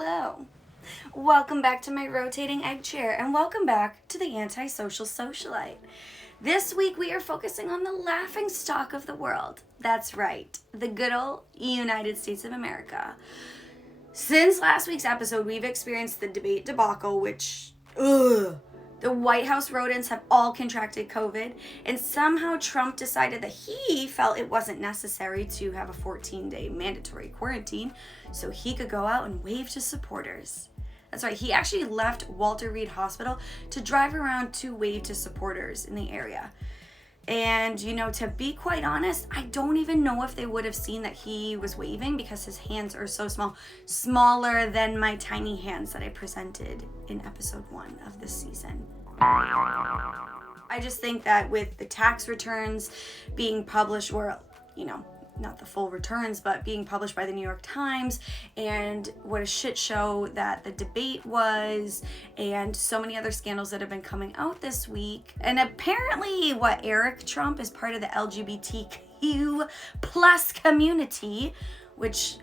Hello. Welcome back to my rotating egg chair, and welcome back to the Antisocial Socialite. This week we are focusing on the laughing stock of the world. That's right, the good old United States of America. Since last week's episode, we've experienced the debate debacle, which, the White House rodents have all contracted COVID, and somehow Trump decided that he felt it wasn't necessary to have a 14-day mandatory quarantine so he could go out and wave to supporters. That's right, he actually left Walter Reed Hospital to drive around to wave to supporters in the area. And, to be quite honest, I don't even know if they would have seen that he was waving because his hands are so small, smaller than my tiny hands that I presented in episode 1 of this season. I just think that with the tax returns being published, or, not the full returns, but being published by the New York Times, and what a shit show that the debate was, and so many other scandals that have been coming out this week. And apparently, Eric Trump is part of the LGBTQ plus community, which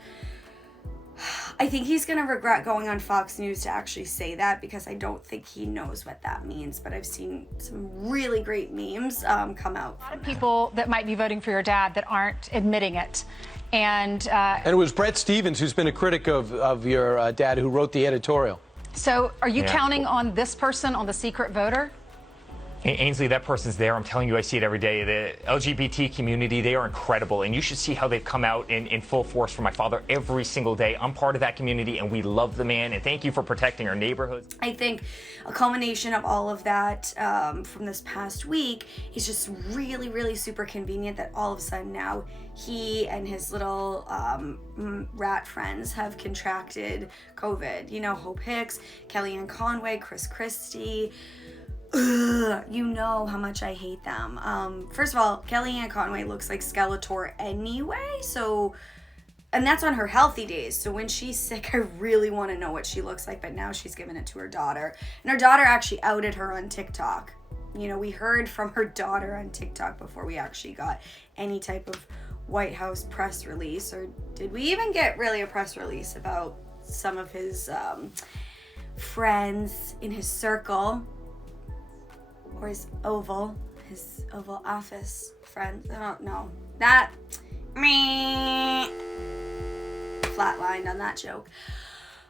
I think he's going to regret going on Fox News to actually say that, because I don't think he knows what that means. But I've seen some really great memes come out. A lot of people that might be voting for your dad that aren't admitting it. And it was Brett Stevens, who's been a critic of your dad, who wrote the editorial. So are you counting on this person, on the secret voter? Ainsley, that person's there. I'm telling you, I see it every day. The LGBT community, they are incredible. And you should see how they've come out in full force for my father every single day. I'm part of that community, and we love the man. And thank you for protecting our neighborhoods. I think a culmination of all of that from this past week is just really, really super convenient that all of a sudden now he and his little rat friends have contracted COVID. Hope Hicks, Kellyanne Conway, Chris Christie. You know how much I hate them. First of all, Kellyanne Conway looks like Skeletor anyway, and that's on her healthy days. So when she's sick, I really want to know what she looks like, but now she's given it to her daughter. And her daughter actually outed her on TikTok. We heard from her daughter on TikTok before we actually got any type of White House press release, or did we even get really a press release about some of his friends in his circle. Or his Oval Office friends. I don't know. That, flatlined on that joke.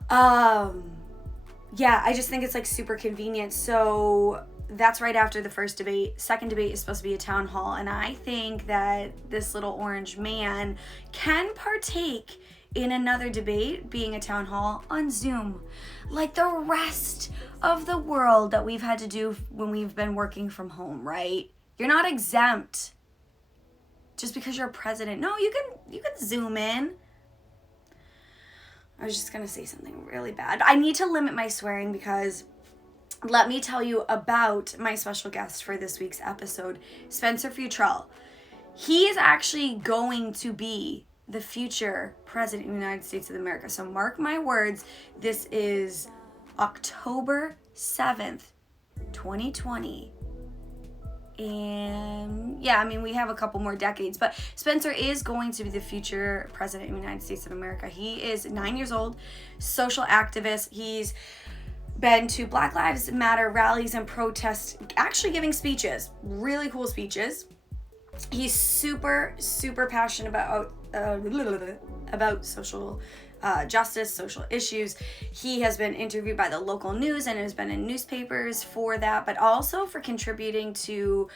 Yeah, I just think it's super convenient. So that's right after the first debate. Second debate is supposed to be a town hall. And I think that this little orange man can partake in another debate being a town hall on Zoom, like the rest of the world that we've had to do when we've been working from home, right? You're not exempt just because you're a president. No, you can Zoom in. I was just gonna say something really bad. I need to limit my swearing because let me tell you about my special guest for this week's episode, Spencer Futrell. He is actually going to be the future president of the United States of America. So mark my words, this is October 7th, 2020. And we have a couple more decades, but Spencer is going to be the future president of the United States of America. He is 9 years old, social activist. He's been to Black Lives Matter rallies and protests, actually giving speeches, really cool speeches. He's super, super passionate about social justice, social issues. He has been interviewed by the local news and has been in newspapers for that, but also for contributing to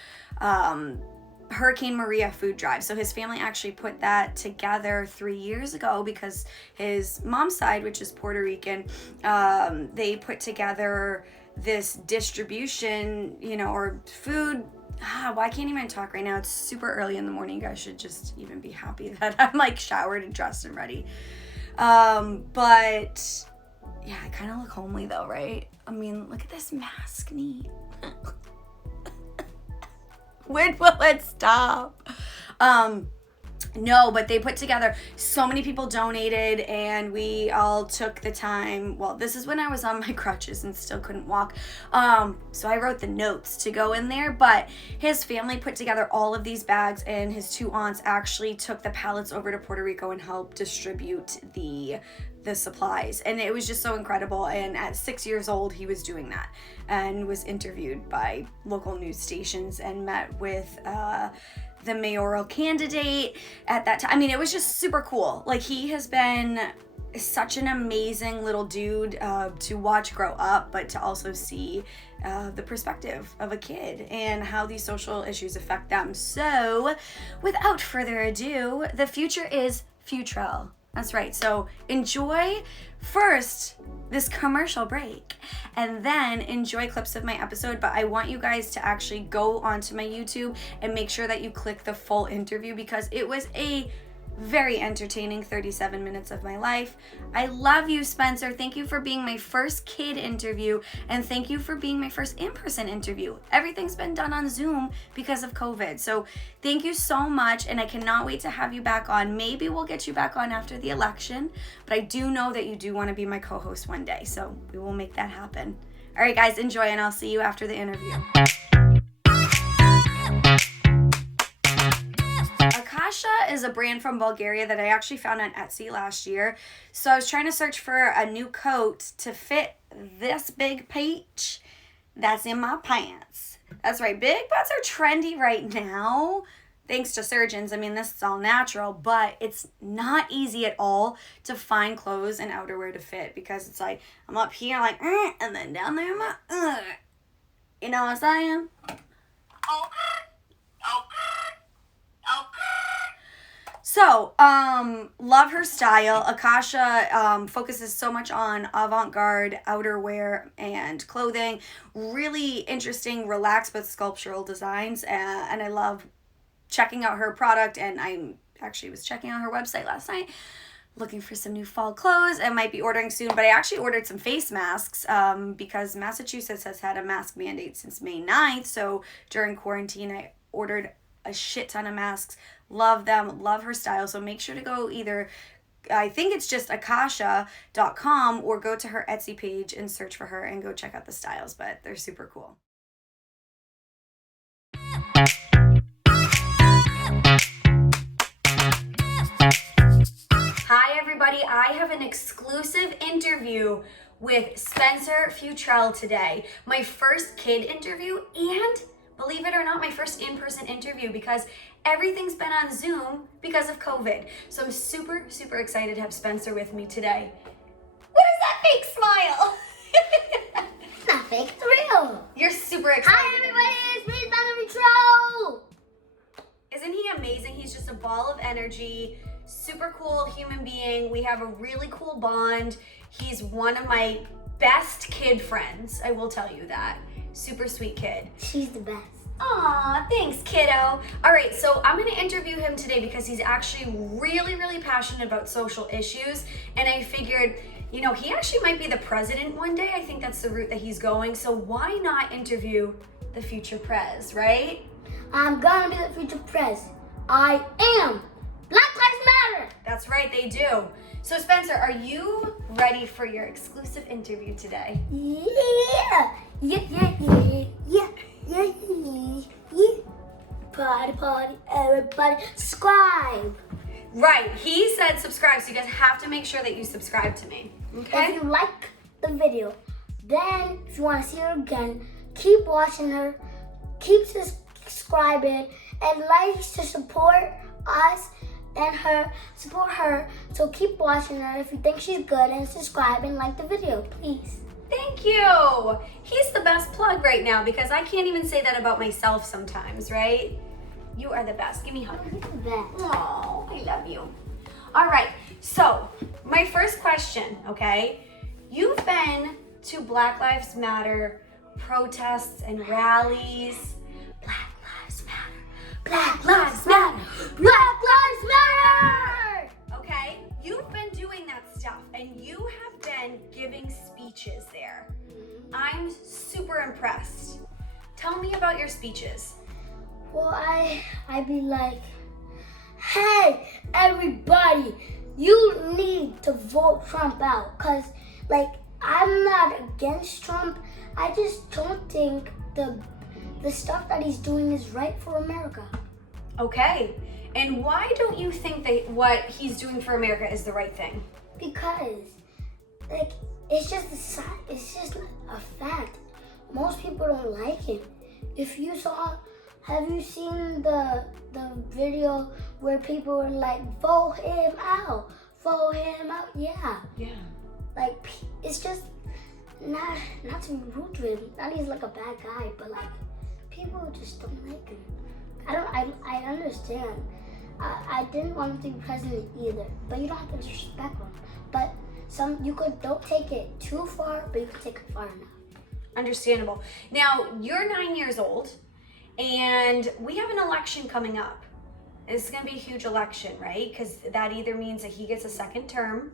Hurricane Maria food drive. So his family actually put that together 3 years ago because his mom's side, which is Puerto Rican, they put together this distribution, or food. I can't even talk right now. It's super early in the morning. You guys should just even be happy that I'm showered and dressed and ready. But yeah, I kind of look homely though, right? Look at this mask knee. When will it stop? No, but they put together, so many people donated, and we all took the time. Well, this is when I was on my crutches and still couldn't walk. So I wrote the notes to go in there, but his family put together all of these bags, and his 2 aunts actually took the pallets over to Puerto Rico and helped distribute the supplies. And it was just so incredible. And at 6 years old, he was doing that and was interviewed by local news stations and met with the mayoral candidate at that time. I mean, it was just super cool. Like, he has been such an amazing little dude to watch grow up, but to also see the perspective of a kid and how these social issues affect them. So without further ado, the future is Futrell. That's right. So enjoy first this commercial break and then enjoy clips of my episode. But I want you guys to actually go onto my YouTube and make sure that you click the full interview, because it was a very entertaining 37 minutes of my life. I love you, Spencer. Thank you for being my first kid interview, and thank you for being my first in-person interview. Everything's been done on Zoom because of COVID. So thank you so much, and I cannot wait to have you back on. Maybe we'll get you back on after the election, but I do know that you do want to be my co-host one day, so we will make that happen. All right, guys, enjoy, and I'll see you after the interview. Akasha is a brand from Bulgaria that I actually found on Etsy last year. So I was trying to search for a new coat to fit this big peach that's in my pants. That's right, big butts are trendy right now, thanks to surgeons. I mean, this is all natural, but it's not easy at all to find clothes and outerwear to fit, because it's like, I'm up here like, and then down there, I'm like, you know what I'm saying? So, love her style. Akasha focuses so much on avant-garde outerwear and clothing. Really interesting, relaxed but sculptural designs. And I love checking out her product. And I actually was checking out her website last night, looking for some new fall clothes. I might be ordering soon, but I actually ordered some face masks because Massachusetts has had a mask mandate since May 9th. So during quarantine, I ordered a shit ton of masks. Love them, love her style. So make sure to go either, I think it's just akasha.com, or go to her Etsy page and search for her and go check out the styles, but they're super cool. Hi everybody, I have an exclusive interview with Spencer Futrell today. My first kid interview, and believe it or not, my first in-person interview, because everything's been on Zoom because of COVID. So I'm super, super excited to have Spencer with me today. What is that fake smile? It's not fake, it's real. You're super excited. Hi everybody, it's me, Spencer Futrell. Isn't he amazing? He's just a ball of energy, super cool human being. We have a really cool bond. He's one of my best kid friends, I will tell you that. Super sweet kid. She's the best. Aw, thanks, kiddo. All right, so I'm gonna interview him today because he's actually really, really passionate about social issues. And I figured, you know, he actually might be the president one day. I think that's the route that he's going. So why not interview the future prez, right? I'm gonna be the future prez. I am. Black Lives Matter. That's right, they do. So Spencer, are you ready for your exclusive interview today? Yeah. Yeah. Party, everybody, subscribe. Right, he said subscribe, so you guys have to make sure that you subscribe to me, okay? If you like the video, then if you want to see her again, keep watching her, keep subscribing, and like to support us and her, support her. So keep watching her if you think she's good, and subscribe and like the video, please. Thank you. He's the best plug right now, because I can't even say that about myself sometimes, right? You are the best. Give me a hug. Oh, I love you. All right, so my first question, okay? You've been to Black Lives Matter protests and rallies. Black Lives Matter. Black Lives Matter. Black Lives Matter! Okay, you've been doing that stuff, and you have been giving speeches there. I'm super impressed. Tell me about your speeches. Well, I'd be like, hey, everybody, you need to vote Trump out. Because, like, I'm not against Trump. I just don't think the stuff that he's doing is right for America. Okay. And why don't you think that what he's doing for America is the right thing? Because, like, it's just a fact. Most people don't like him. Have you seen the video where people were like, vote him out, vote him out? Yeah. Like, it's just not to be rude to him. Not he's like a bad guy, but like people just don't like him. I understand. I didn't want him to be president either, but you don't have to disrespect him. But don't take it too far, but you can take it far enough. Understandable. Now, you're 9 years old, and we have an election coming up. It's going to be a huge election, right? Because that either means that he gets a second term,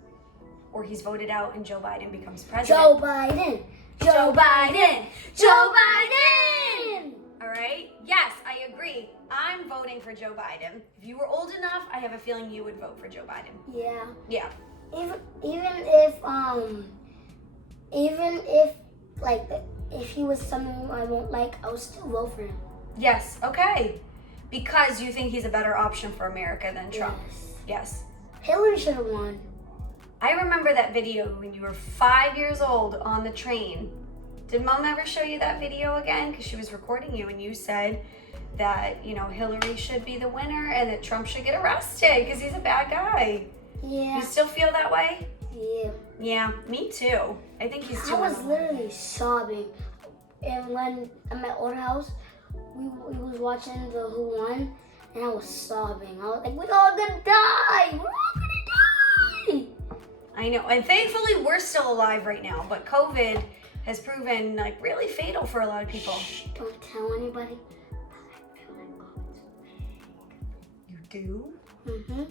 or he's voted out and Joe Biden becomes president. Joe Biden! Joe Biden! Joe Biden! All right? Yes, I agree. I'm voting for Joe Biden. If you were old enough, I have a feeling you would vote for Joe Biden. Yeah. Yeah. Even if like if he was someone I won't like, I would still vote for him. Yes, okay. Because you think he's a better option for America than Trump. Yes. Hillary should have won. I remember that video when you were 5 years old on the train. Did Mom ever show you that video again? Because she was recording you and you said that, Hillary should be the winner and that Trump should get arrested because he's a bad guy. Yeah. You still feel that way? Yeah. Yeah, me too. I think he's doing I was literally sobbing. And when at my old house, we was watching the Who Won, and I was sobbing. I was like, we're all gonna die! We're all gonna die! I know, and thankfully we're still alive right now, but COVID has proven like really fatal for a lot of people. Shh, don't tell anybody. You do? Mm-hmm.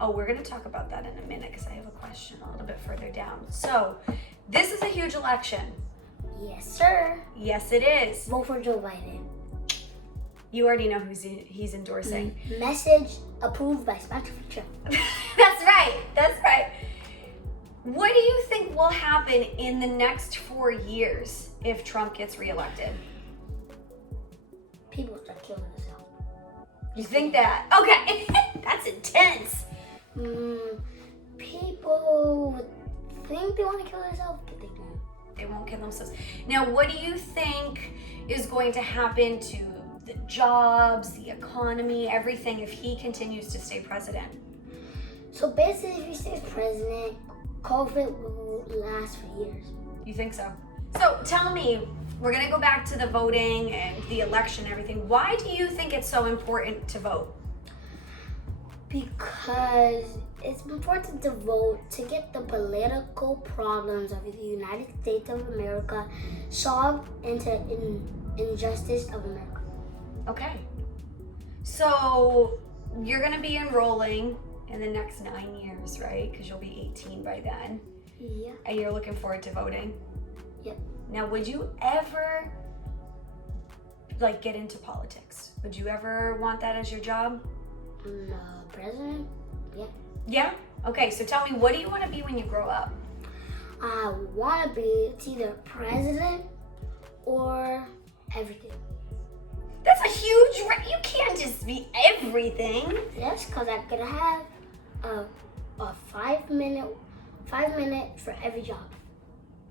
Oh, we're gonna talk about that in a minute because I have a question a little bit further down. So, this is a huge election. Yes, sir. Yes, it is. Vote for Joe Biden. You already know he's endorsing. Message approved by Spencer Trump. That's right. That's right. What do you think will happen in the next 4 years if Trump gets reelected? People start killing themselves. You think that? Okay. That's intense. People would think they want to kill themselves, but they won't. They won't kill themselves. Now, what do you think is going to happen to the jobs, the economy, everything if he continues to stay president? So basically, if he stays president, COVID will last for years. You think so? So tell me, we're going to go back to the voting and the election and everything. Why do you think it's so important to vote? Because it's important to vote to get the political problems of the United States of America solved into injustice of America. Okay. So you're going to be enrolling in the next 9 years, right? Because you'll be 18 by then. Yeah. And you're looking forward to voting. Yep. Now, would you ever get into politics? Would you ever want that as your job? President? Yeah. Yeah? Okay, so tell me, what do you want to be when you grow up? I want to be either president or everything. That's a huge you can't just be everything. Yes, because I'm going to have a 5 minute for every job.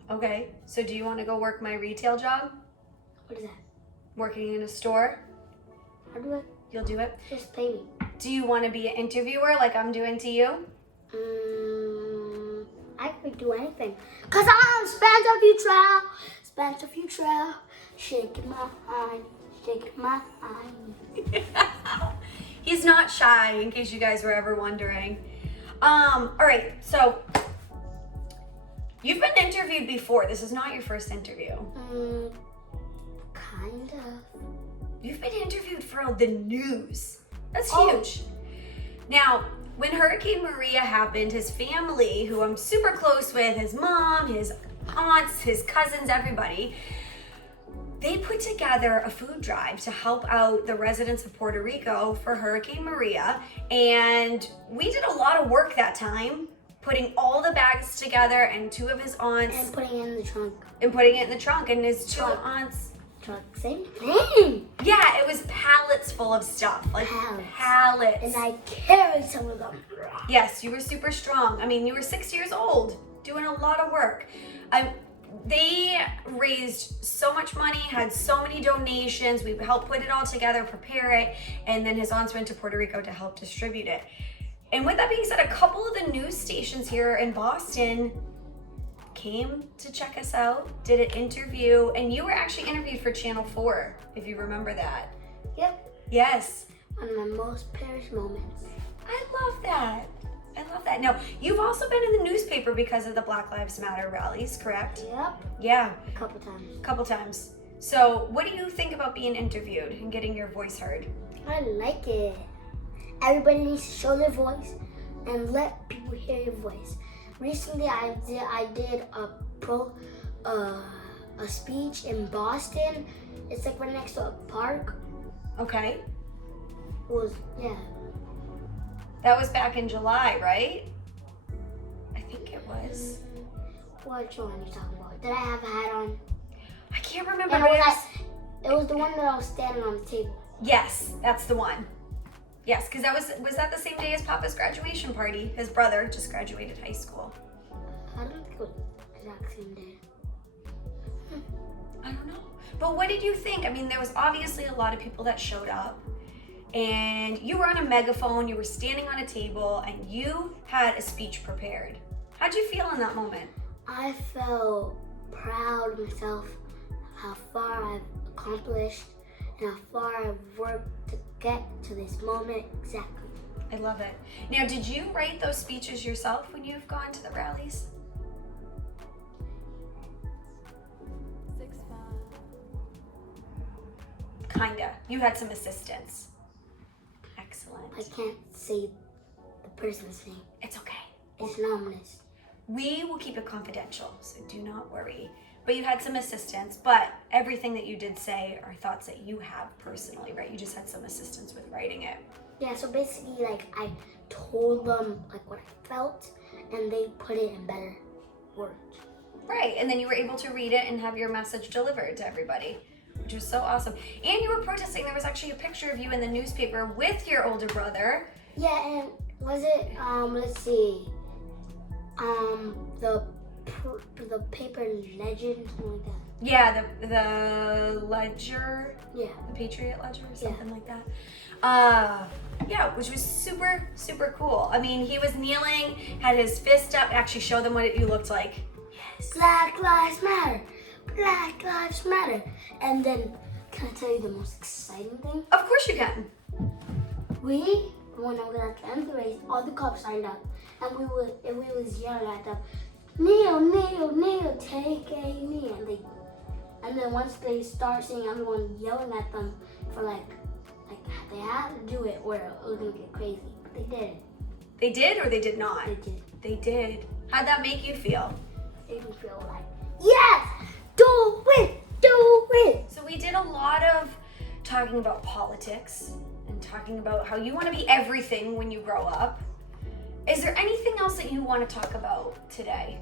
Okay, so do you want to go work my retail job? What is that? Working in a store? I'll do it. You'll do it? Just pay me. Do you want to be an interviewer like I'm doing to you? I could do anything. Because I'm Spencer Futrell, shaking my hand, shaking my hand. He's not shy, in case you guys were ever wondering. All right, so you've been interviewed before. This is not your first interview. Kind of. You've been interviewed for the news. That's Oh. huge. Now, when Hurricane Maria happened, his family, who I'm super close with, his mom, his aunts, his cousins, everybody, they put together a food drive to help out the residents of Puerto Rico for Hurricane Maria. And we did a lot of work that time, putting all the bags together, and two of his aunts. And putting it in the trunk. And his two aunts. Trunk, same thing. Yeah, it was pallets full of stuff. Like pallets. And I carried some of them. Yes, you were super strong. I mean, you were 6 years old, doing a lot of work. They raised so much money, had so many donations. We helped put it all together, prepare it, and then his aunts went to Puerto Rico to help distribute it. And with that being said, a couple of the news stations here in Boston came to check us out, did an interview, and you were actually interviewed for Channel 4, if you remember that. Yep. Yes. One of my most perished moments. I love that. Now, you've also been in the newspaper because of the Black Lives Matter rallies, correct? Yep. Yeah. A couple times. So, what do you think about being interviewed and getting your voice heard? I like it. Everybody needs to show their voice and let people hear your voice. Recently, I did a speech in Boston. It's like right next to a park. Okay. Yeah. That was back in July, right? I think it was. Which one are you talking about? Did I have a hat on? I can't remember. And it was the one that I was standing on the table. Yes, that's the one. Yes, because was that the same day as Papa's graduation party? His brother just graduated high school. I don't think it was the exact same day. I don't know. But what did you think? I mean, there was obviously a lot of people that showed up. And you were on a megaphone, you were standing on a table, and you had a speech prepared. How'd you feel in that moment? I felt proud of myself, how far I've accomplished, and how far I've worked to get to this moment exactly. I love it. Now, did you write those speeches yourself when you've gone to the rallies? 6'5". Kinda. You had some assistance. Excellent. I can't say the person's name. It's okay. It's anonymous. We will keep it confidential, so do not worry. But you had some assistance, but everything that you did say are thoughts that you have personally, right? You just had some assistance with writing it. Yeah, so basically, like, I told them, like, what I felt, and they put it in better words. Right, and then you were able to read it and have your message delivered to everybody, which was so awesome. And you were protesting. There was actually a picture of you in the newspaper with your older brother. Yeah, and was it, let's see, the paper Legend, something like that. Yeah, the Ledger. Yeah. The Patriot Ledger or something like that. Yeah, which was super, super cool. I mean, he was kneeling, had his fist up, actually show them what you looked like. Yes. Black Lives Matter. Black Lives Matter. And then, can I tell you the most exciting thing? Of course you can. When I was at the end of the race, all the cops signed up, and we was yelling at them, kneel, kneel, kneel, take a knee, and then once they start seeing everyone yelling at them for like they had to do it or it was gonna get crazy, but they didn't. They did or they did not? They did. They did. How'd that make you feel? It made me feel like, yes, do it, do it. So we did a lot of talking about politics and talking about how you want to be everything when you grow up. Is there anything else that you want to talk about today?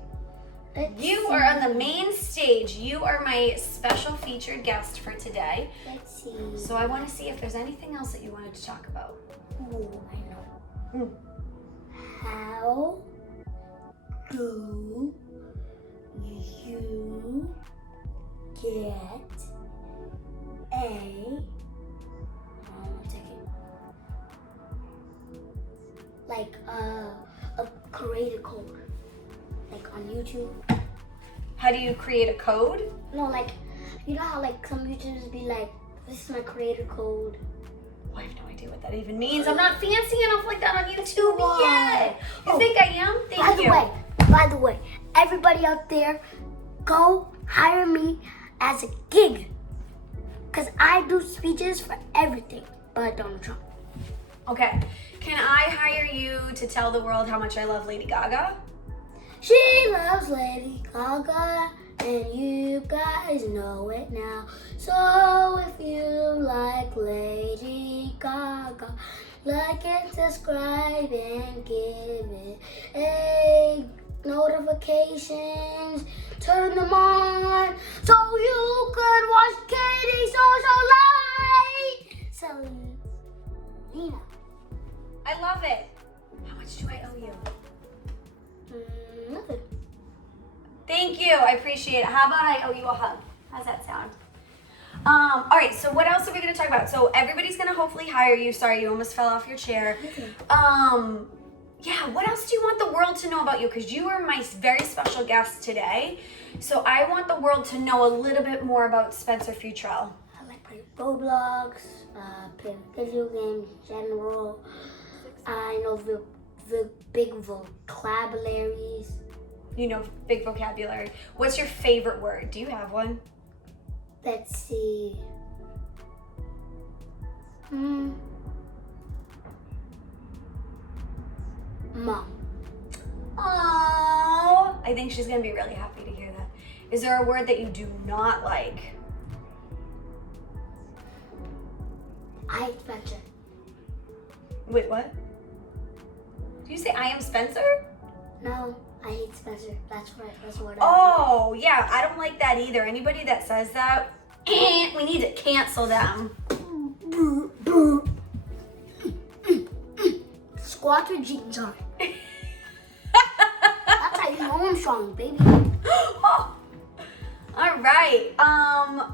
You are on the main stage. You are my special featured guest for today. Let's see. So I want to see if there's anything else that you wanted to talk about. Ooh, I know. How do you get a creator code, like on YouTube? How do you create a code? No, like, you know how like some YouTubers be like, this is my creator code. I have no idea what that even means. I'm not fancy enough like that on YouTube Why? yet. You think I am? Thank you. By the way, everybody out there, go hire me as a gig. Because I do speeches for everything but Donald Trump. Okay. Can I hire you to tell the world how much I love Lady Gaga? She loves Lady Gaga. and you guys know it now. So if you like Lady Gaga, like and subscribe and give it a notifications. Turn them on so you could watch Katie Socialite. Selena. I love it. How much do I owe you? Nothing. Thank you. I appreciate it. How about I owe you a hug? How's that sound? All right, so what else are we going to talk about? So everybody's going to hopefully hire you. Sorry, you almost fell off your chair. Yeah, what else do you want the world to know about you? Because you are my very special guest today. So I want the world to know a little bit more about Spencer Futrell. I like playing Roblox, playing video games in general. I know the big vocabularies. You know, big vocabulary. What's your favorite word? Do you have one? Let's see. Mom. Oh, I think she's gonna be really happy to hear that. Is there a word that you do not like? I hate Spencer. Wait, what? Did you say I am Spencer? No, I hate Spencer. That's right. That's what Oh, yeah, I don't like that either. Anybody that says that, we need to cancel them. Squats with jeans on. That's how you know I'm strong, baby. All right.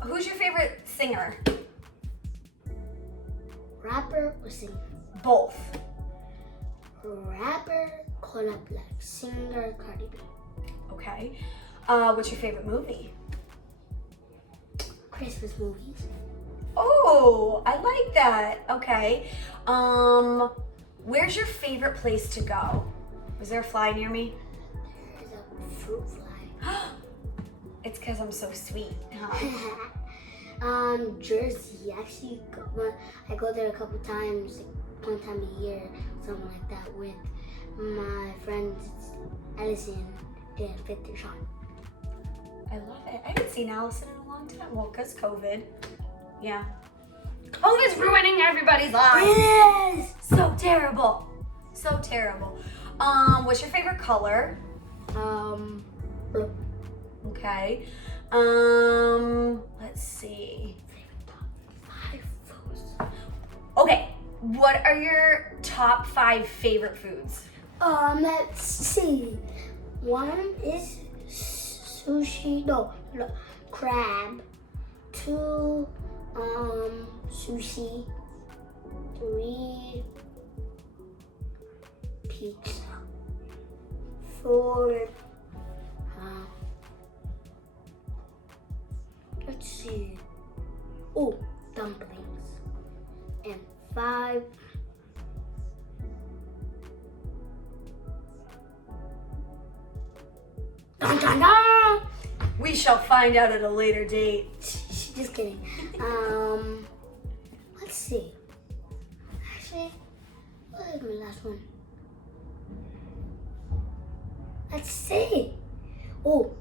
Who's your favorite singer? Rapper or singer? Both. Rapper, Cola Black. Singer, Cardi B. Okay. What's your favorite movie? Christmas movies. Oh, I like that. Okay. Where's your favorite place to go? Is there a fly near me? There's a fruit fly. It's because I'm so sweet, huh? Jersey. Actually, I go there a couple times, like one time a year, something like that, with my friends Allison and Victor Sean. I love it. I haven't seen Allison in a long time. Well, because COVID. Yeah. COVID's ruining everybody's lives. Yes! So terrible. So terrible. What's your favorite color? Blue. Okay. Let's see. Five foods. Okay. What are your top 5 favorite foods? Let's see. One is sushi. No, crab. 2, sushi. 3, pizza. 4, let's see. Oh, dumplings. And 5, dun, dun, dun. We shall find out at a later date. Just kidding. Let's see. Actually, what is my last one? Let's see. Oh,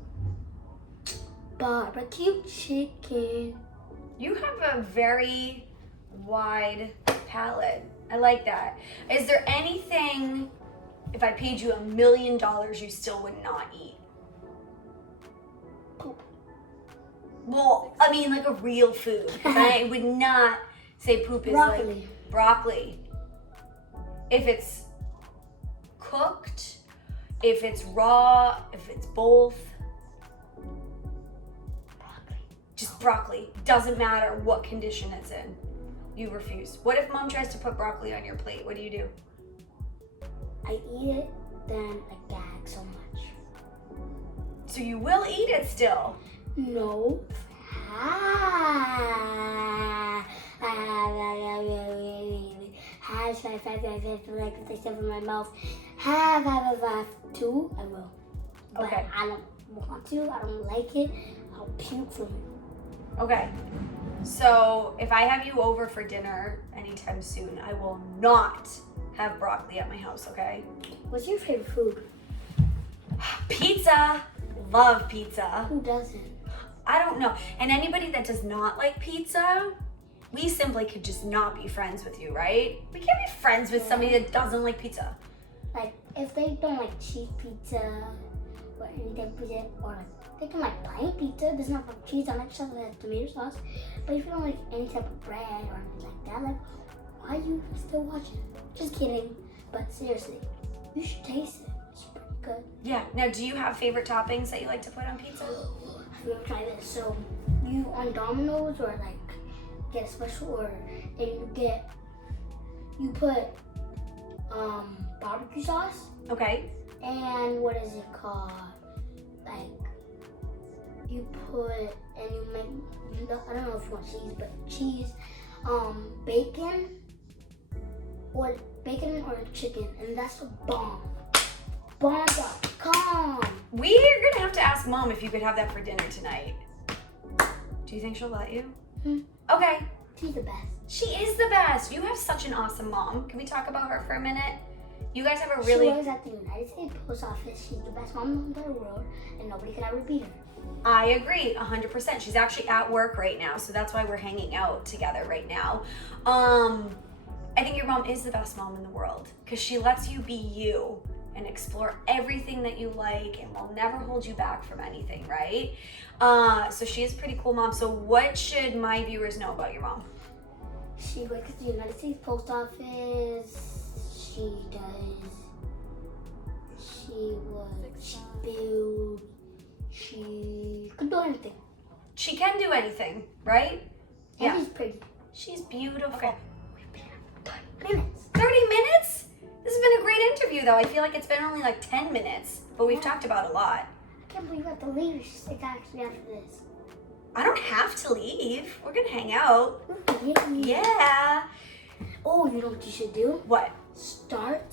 barbecue chicken. You have a very wide palate. I like that. Is there anything, if I paid you $1 million, you still would not eat? Poop. Well, I mean like a real food. I would not say poop is Broccoli. like broccoli. If it's cooked, if it's raw, if it's both. Broccoli. Just broccoli. Doesn't matter what condition it's in. You refuse. What if mom tries to put broccoli on your plate? What do you do? I eat it, then I gag so much. So you will eat it still. No. Like they said from my mouth. Two, I will. But Okay. I don't want to. I don't like it. I'll puke from it. Okay. So if I have you over for dinner anytime soon, I will not have broccoli at my house, okay? What's your favorite food? Pizza. love pizza. Who doesn't? I don't know. And anybody that does not like pizza, we simply could just not be friends with you, right? We can't be friends with somebody that doesn't like pizza. Like, if they don't like cheese pizza or any type of pizza, or like, they can like plain pizza, there's not like cheese on it, just has tomato sauce. But if you don't like any type of bread or anything like that, like, why are you still watching? Just kidding. But seriously, you should taste it. It's pretty good. Yeah. Now, do you have favorite toppings that you like to put on pizza? Have you ever tried this? So, you on Domino's or like get a special order and you put barbecue sauce Okay. and what is it called? Like you put and you make, I don't know if you want cheese, but cheese, bacon or chicken, and that's a bomb. Bomb.com. We are gonna have to ask Mom if you could have that for dinner tonight. Do you think she'll let you? Okay. She's the best. She is the best. You have such an awesome mom. Can we talk about her for a minute? You guys have a She really... works at the United States Post Office. She's the best mom in the entire world, and nobody can ever beat her. I agree, 100%. She's actually at work right now, so that's why we're hanging out together right now. I think your mom is the best mom in the world because she lets you be you and explore everything that you like and will never hold you back from anything, right? So she is a pretty cool mom. So what should my viewers know about your mom? She works at the United States Post Office. She builds. She could do anything. She can do anything, right? And she's pretty. She's beautiful. We've been here 30 minutes. 30 minutes? This has been a great interview, though. I feel like it's been only like 10 minutes, but we've talked about a lot. I can't believe you have to leave. She's like, actually after this. I don't have to leave. We're gonna hang out. Yeah. Oh, you know what you should do? What? Start.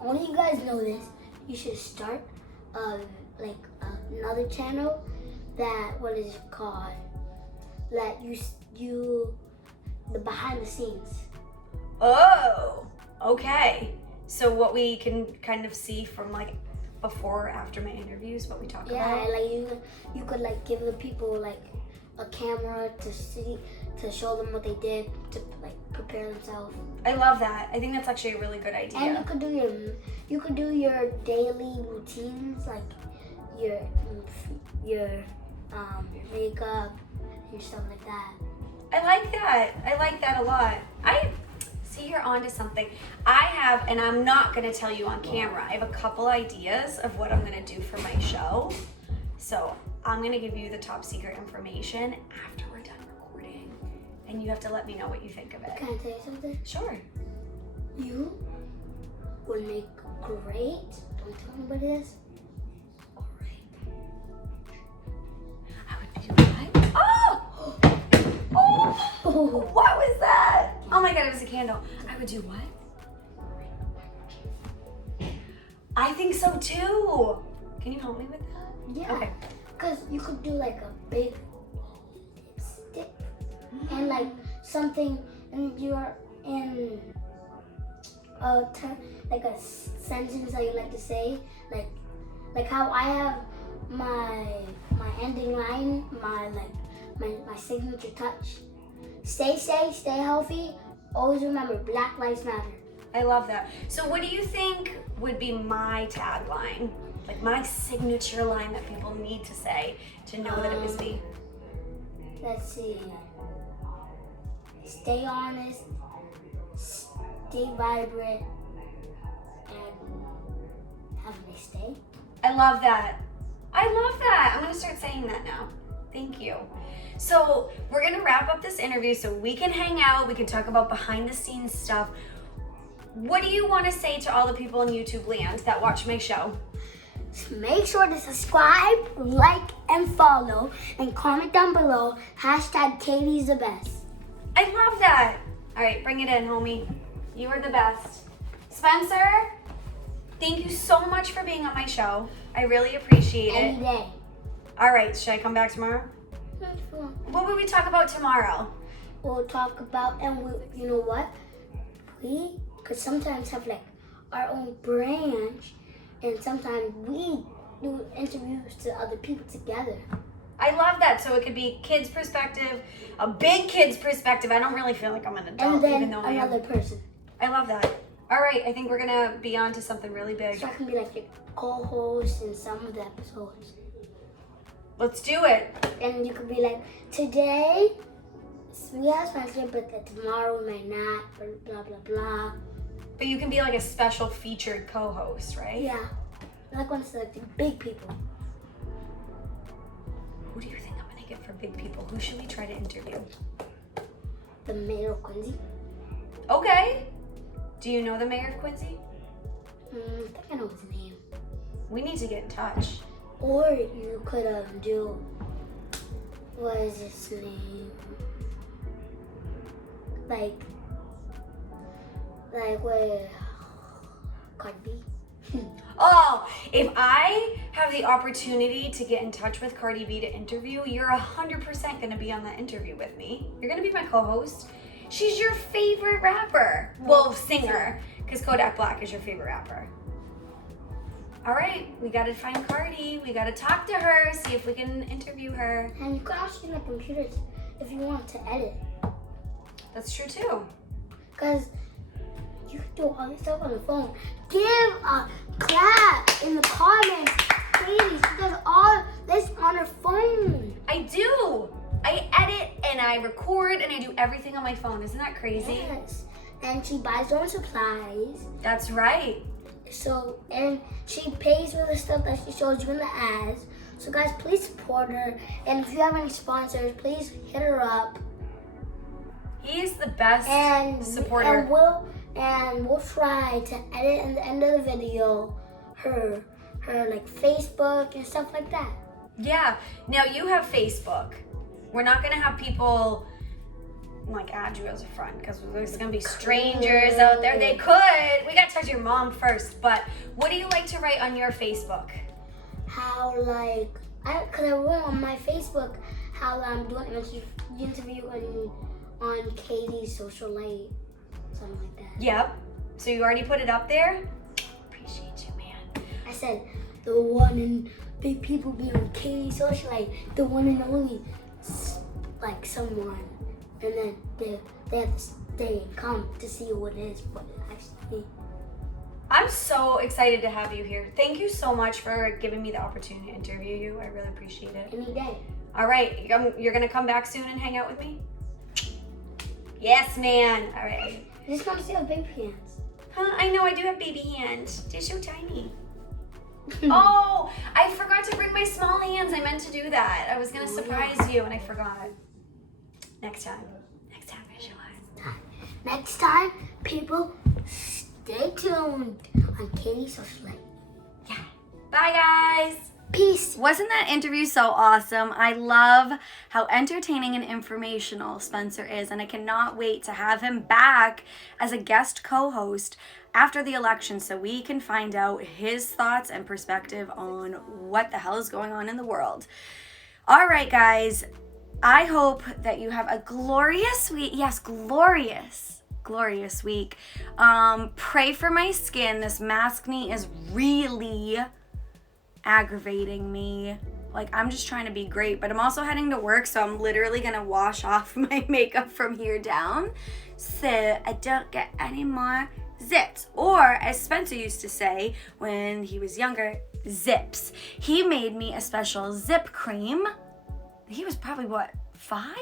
Only you guys know this. You should start like another channel that, what is it called? That you the behind the scenes. Oh, okay. So what we can kind of see from like before or after my interviews, what we talk Yeah, about. like you could like give the people like a camera to show them what they did to like prepare themselves. I love that. I think that's actually a really good idea. And you could do your daily routines, like your makeup and stuff like that. I like that. I like that a lot. I see you're onto something. I have, and I'm not gonna tell you on camera, I have a couple ideas of what I'm gonna do for my show. So I'm gonna give you the top secret information after we're done recording. And you have to let me know what you think of it. Can I tell you something? Sure. You would make great, don't tell anybody this, great. I would be what? Oh! Oh! What was that? Oh my god, it was a candle. I would do what? I think so too. Can you help me with that? Yeah. Okay. Because you could do like a big stick and like something, and you're in like a sentence that you like to say, like how I have my ending line, my signature touch. Stay safe, stay healthy. Always remember, Black Lives Matter. I love that. So what do you think would be my tagline? Like my signature line that people need to say to know that it was me? Let's see. Stay honest, stay vibrant, and have a nice day. I love that. I love that. I'm gonna start saying that now. Thank you. So we're gonna wrap up this interview so we can hang out, we can talk about behind the scenes stuff. What do you wanna say to all the people in YouTube land that watch my show? Make sure to subscribe, like, and follow, and comment down below, #Katie's the best. I love that. All right, bring it in, homie. You are the best. Spencer, thank you so much for being on my show. I really appreciate it. Any day. All right, should I come back tomorrow? What would we talk about tomorrow? We'll talk about, and you know what? We could sometimes have like our own branch, and sometimes we do interviews to other people together. I love that. So it could be kids' perspective, a big kid's perspective. I don't really feel like I'm an adult, And then even though I am. another person. I love that. All right, I think we're gonna be on to something really big. So I can be like your co-host in some of the episodes. Let's do it. And you could be like, today, we have sponsorship, but tomorrow we might not, blah, blah, blah. But you can be like a special featured co-host, right? Yeah. I like when it's like the big people. Who do you think I'm gonna get for big people? Who should we try to interview? The mayor of Quincy. Okay. Do you know the mayor of Quincy? I think I know his name. We need to get in touch. Or you could do, what is his name? Like what? Cardi B. Oh, if I have the opportunity to get in touch with Cardi B to interview, you're 100% gonna be on that interview with me. You're gonna be my co-host. She's your favorite rapper. Well, singer, because Kodak Black is your favorite rapper. All right, we gotta find Cardi. We gotta talk to her, see if we can interview her. And you could also use my computers if you want to edit. That's true too. Because you can do all this stuff on the phone. Give a clap in the comments, please. She does all this on her phone. I do. I edit and I record and I do everything on my phone. Isn't that crazy? Yes. And she buys her own supplies. That's right. So, and she pays for the stuff that she shows you in the ads. So guys, please support her. And if you have any sponsors, please hit her up. He's the best And supporter. And we'll try to edit at the end of the video her like Facebook and stuff like that. Yeah. Now you have Facebook. We're not gonna have people like add you as a friend because there's gonna be strangers out there. They could. We gotta talk to your mom first. But what do you like to write on your Facebook? How cause I wrote on my Facebook how I'm doing an interview on Katie's Socialite, something like that. Yep. So you already put it up there? Appreciate you, man. I said the one and big people be on Katie's Socialite, the one and only, like someone, and then they have to stay and come to see what it is, what it actually is. I'm so excited to have you here. Thank you so much for giving me the opportunity to interview you. I really appreciate it. Any day. All right, you're gonna come back soon and hang out with me? Yes, man. All right. I just want to see her baby hands. Huh? I know I do have baby hands. They're so tiny. Oh, I forgot to bring my small hands. I meant to do that. I was gonna surprise you and I forgot. Next time. Next time, visualize. Next time, people, stay tuned on Katie's Socialite. Yeah. Bye, guys. Peace. Wasn't that interview so awesome? I love how entertaining and informational Spencer is, and I cannot wait to have him back as a guest co-host after the election so we can find out his thoughts and perspective on what the hell is going on in the world. All right, guys. I hope that you have a glorious week. Yes, glorious week. Pray for my skin. This maskne is really aggravating me. Like, I'm just trying to be great, but I'm also heading to work, so I'm literally gonna wash off my makeup from here down so I don't get any more zips. Or, as Spencer used to say when he was younger, zips. He made me a special zip cream. He was probably, what, 5?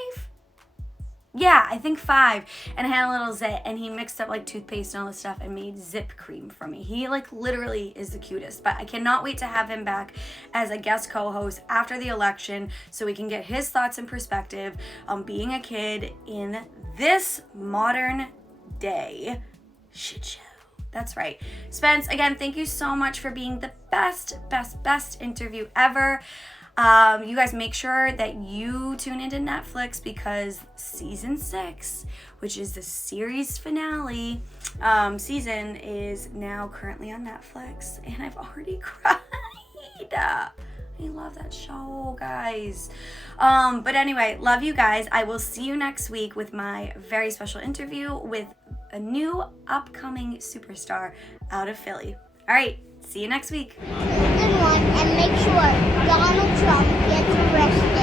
Yeah, I think 5. And I had a little zit, and he mixed up like toothpaste and all this stuff and made zip cream for me. He like literally is the cutest, but I cannot wait to have him back as a guest co-host after the election so we can get his thoughts and perspective on being a kid in this modern day shit show. That's right. Spence, again, thank you so much for being the best interview ever. You guys make sure that you tune into Netflix because season 6, which is the series finale season, is now currently on Netflix, and I've already cried. I love that show, guys. But anyway, love you guys. I will see you next week with my very special interview with a new upcoming superstar out of Philly. All right, see you next week. Good one, and make sure Donald Trump gets arrested.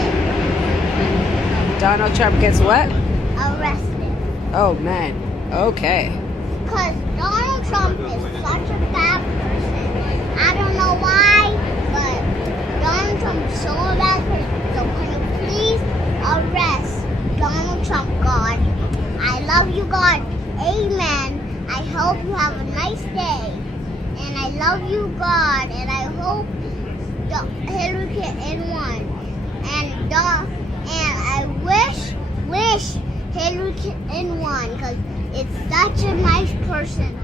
Donald Trump gets what? Arrested. Oh, man. Okay. Because Donald Trump is such a bad person. I don't know why, but Donald Trump is so a bad person. So can you please arrest Donald Trump, God? I love you, God. Amen. I hope you have a nice day. And I love you, God. And I hope Hillary Clinton won. And I wish Hillary Clinton won because it's such a nice person.